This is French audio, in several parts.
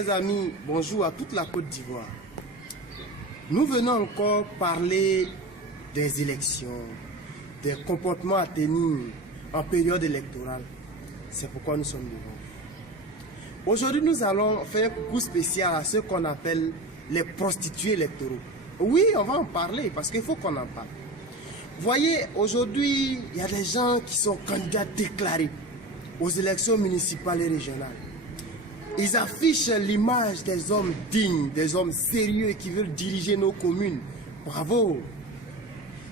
chers amis, bonjour à toute la Côte d'Ivoire. Nous venons encore parler des élections, des comportements à tenir en période électorale. C'est pourquoi nous sommes devant. Aujourd'hui, nous allons faire un coucou spécial à ceux qu'on appelle les prostituées électoraux. Oui, on va en parler parce qu'il faut qu'on en parle. Voyez, aujourd'hui, il y a des gens qui sont candidats déclarés aux élections municipales et régionales. Ils affichent l'image des hommes dignes, des hommes sérieux qui veulent diriger nos communes. Bravo!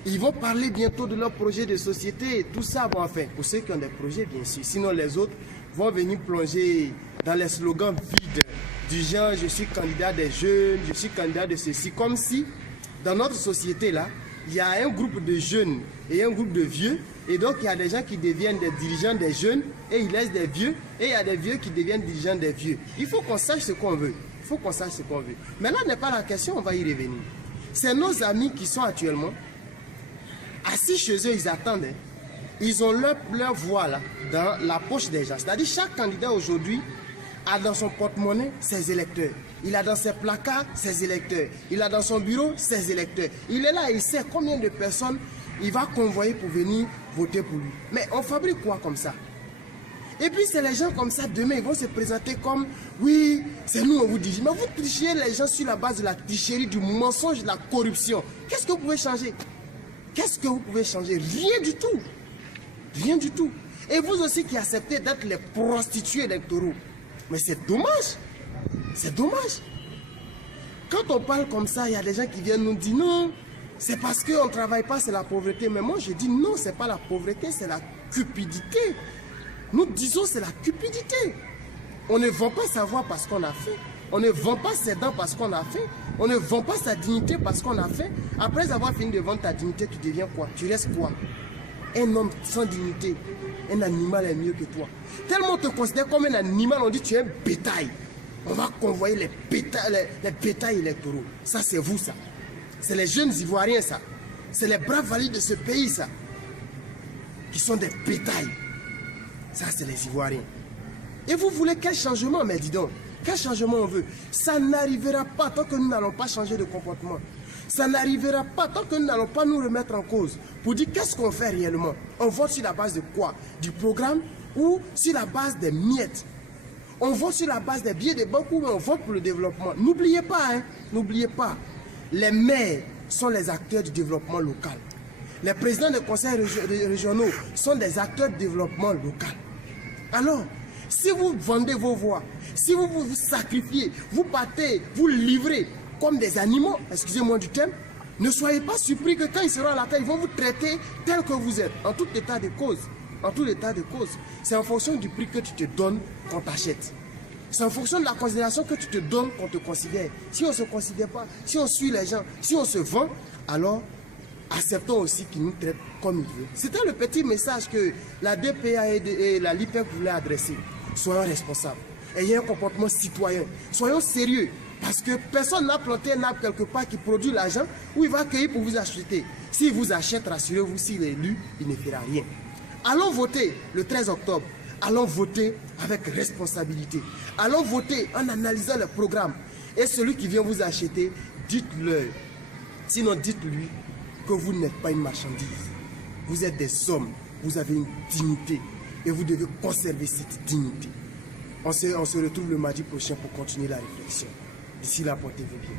Ils vont parler bientôt de leur projet de société. Tout ça, bon, enfin, pour ceux qui ont des projets, bien sûr. Sinon, les autres vont venir plonger dans les slogans vides du genre « je suis candidat des jeunes, je suis candidat de ceci ». Comme si, dans notre société-là, il y a un groupe de jeunes et un groupe de vieux. Et donc, il y a des gens qui deviennent des dirigeants des jeunes et ils laissent des vieux. Et il y a des vieux qui deviennent dirigeants des vieux. Il faut qu'on sache ce qu'on veut. Il faut qu'on sache ce qu'on veut. Mais là n'est pas la question, on va y revenir. C'est nos amis qui sont actuellement assis chez eux, ils attendent. Ils ont leur voix là, dans la poche des gens. C'est-à-dire chaque candidat aujourd'hui a dans son porte-monnaie ses électeurs. Il a dans ses placards ses électeurs. Il a dans son bureau ses électeurs. Il est là, il sait combien de personnes il va convoyer pour venir voter pour lui. Mais on fabrique quoi comme ça? Et puis c'est les gens comme ça, demain ils vont se présenter comme oui, c'est nous on vous dirige. Mais vous trichez les gens sur la base de la tricherie, du mensonge, de la corruption. Qu'est-ce que vous pouvez changer? Qu'est-ce que vous pouvez changer? Rien du tout. Rien du tout. Et vous aussi qui acceptez d'être les prostituées électoraux. Mais c'est dommage. C'est dommage. Quand on parle comme ça, il y a des gens qui viennent nous dire non, c'est parce qu'on ne travaille pas, c'est la pauvreté. Mais moi je dis non, c'est pas la pauvreté, c'est la cupidité. Nous disons c'est la cupidité. On ne vend pas sa voix parce qu'on a fait. On ne vend pas ses dents parce qu'on a fait. On ne vend pas sa dignité parce qu'on a fait. Après avoir fini de vendre ta dignité, tu deviens quoi? Tu restes quoi? Un homme sans dignité. Un animal est mieux que toi. Tellement on te considère comme un animal, on dit tu es un bétail. On va convoyer les bétails électoraux. Ça c'est vous ça. C'est les jeunes Ivoiriens ça. C'est les braves valides de ce pays ça. Qui sont des bétails. Ça c'est les Ivoiriens. Et vous voulez quel changement? Mais dis donc. Quel changement on veut? Ça n'arrivera pas tant que nous n'allons pas changer de comportement. Ça n'arrivera pas tant que nous n'allons pas nous remettre en cause pour dire qu'est-ce qu'on fait réellement. On vote sur la base de quoi? Du programme ou sur la base des miettes? On vote sur la base des billets de banque ou on vote pour le développement? N'oubliez pas, hein, n'oubliez pas, les maires sont les acteurs du développement local. Les présidents des conseils régionaux sont des acteurs de développement local. Alors, si vous vendez vos voix, si vous vous sacrifiez, vous partez, vous livrez comme des animaux, excusez-moi du terme, ne soyez pas surpris que quand ils seront à la tête, ils vont vous traiter tel que vous êtes, en tout état de cause. En tout état de cause. C'est en fonction du prix que tu te donnes qu'on t'achète. C'est en fonction de la considération que tu te donnes qu'on te considère. Si on ne se considère pas, si on suit les gens, si on se vend, alors acceptons aussi qu'ils nous traitent comme ils veulent. C'était le petit message que la DPA et la LIPEC voulaient adresser. Soyons responsables. Ayez un comportement citoyen. Soyons sérieux. Parce que personne n'a planté un arbre quelque part qui produit l'argent où il va cueillir pour vous acheter. S'il vous achète, rassurez-vous, s'il est élu, il ne fera rien. Allons voter le 13 octobre. Allons voter avec responsabilité. Allons voter en analysant le programme. Et celui qui vient vous acheter, dites-le. Sinon, dites-lui que vous n'êtes pas une marchandise. Vous êtes des hommes. Vous avez une dignité. Et vous devez conserver cette dignité. On se retrouve le mardi prochain pour continuer la réflexion. D'ici là, portez-vous bien.